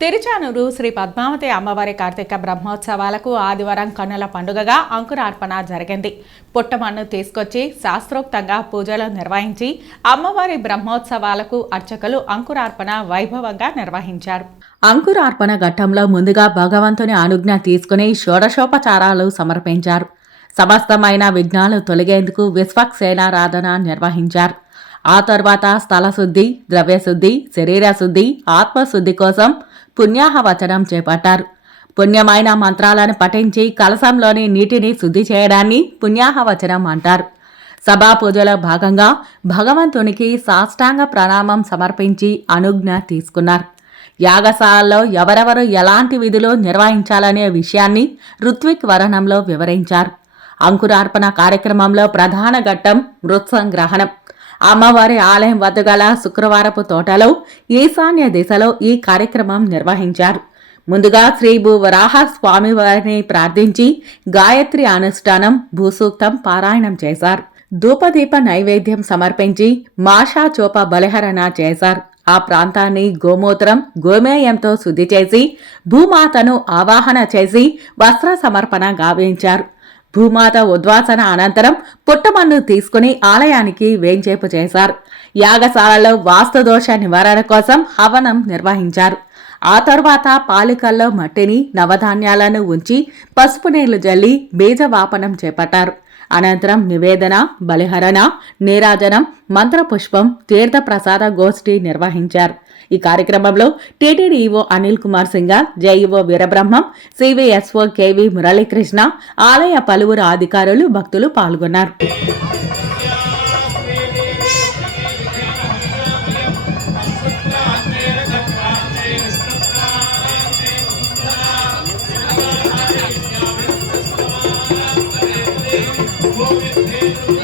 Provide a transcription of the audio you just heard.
తిరుచానూరు శ్రీ పద్మావతి అమ్మవారి కార్తీక బ్రహ్మోత్సవాలకు ఆదివారం కన్నుల పండుగగా అంకురార్పణ జరిగింది. పుట్టమన్ను తీసుకొచ్చి శాస్త్రోక్తంగా పూజలు నిర్వహించి అమ్మవారి బ్రహ్మోత్సవాలకు అర్చకులు అంకురార్పణ వైభవంగా నిర్వహించారు. అంకురార్పణ ఘట్టంలో ముందుగా భగవంతుని అనుజ్ఞ తీసుకుని షోడశోపచారాలు సమర్పించారు. సమస్తమైన విఘ్నాలు తొలగేందుకు విశ్వక్సేనారాధన నిర్వహించారు. ఆ తర్వాత స్థలశుద్ధి ద్రవ్యశుద్ధి శరీర శుద్ధి ఆత్మశుద్ధి కోసం పుణ్యాహవచనం చేపట్టారు. పుణ్యమైన మంత్రాలను పఠించి కలశంలోని నీటిని శుద్ధి చేయడాన్ని పుణ్యాహవచనం అంటారు. సభా పూజలో భాగంగా భగవంతునికి సాష్టాంగ ప్రణామం సమర్పించి అనుజ్ఞ తీసుకున్నారు. యాగశాలలో ఎవరెవరు ఎలాంటి విధులు నిర్వహించాలనే విషయాన్ని ఋత్విక్ వరణంలో వివరించారు. అంకురార్పణ కార్యక్రమంలో ప్రధాన ఘట్టం మృత్సంగ్రహణం అమ్మవారి ఆలయం వద్ద గల శుక్రవారపు తోటలో ఈశాన్య దిశలో ఈ కార్యక్రమం నిర్వహించారు. ముందుగా శ్రీ భూ వరాహ స్వామివారిని ప్రార్థించి గాయత్రి అనుష్ఠానం భూసూక్తం పారాయణం చేశారు. ధూపదీప నైవేద్యం సమర్పించి మాషా చోప బలిహరణ చేశారు. ఆ ప్రాంతాన్ని గోమూత్రం గోమేయంతో శుద్ధి చేసి భూమాతను ఆవాహన చేసి వస్త్ర సమర్పణ గావించారు. భూమాత ఉద్వాసన అనంతరం పుట్టమన్ను తీసుకుని ఆలయానికి వేంచేపు చేశారు. యాగశాలలో వాస్తుదోష నివారణ కోసం హవనం నిర్వహించారు. ఆ తర్వాత పాలికల్లో మట్టిని నవధాన్యాలను ఉంచి పసుపు నీళ్ళు జల్లి బీజవాపనం చేపట్టారు. అనంతరం నివేదన బలిహరణ నీరాజనం మంత్రపుష్పం తీర్థప్రసాద గోష్ఠి నిర్వహించారు. ఈ కార్యక్రమంలో టీటీడీఈఓ అనిల్ కుమార్ సింగ JEO Veerabrahmam CVSO KV Muralikrishna ఆలయ పలువురు అధికారులు భక్తులు పాల్గొన్నారు. Globo Eterno.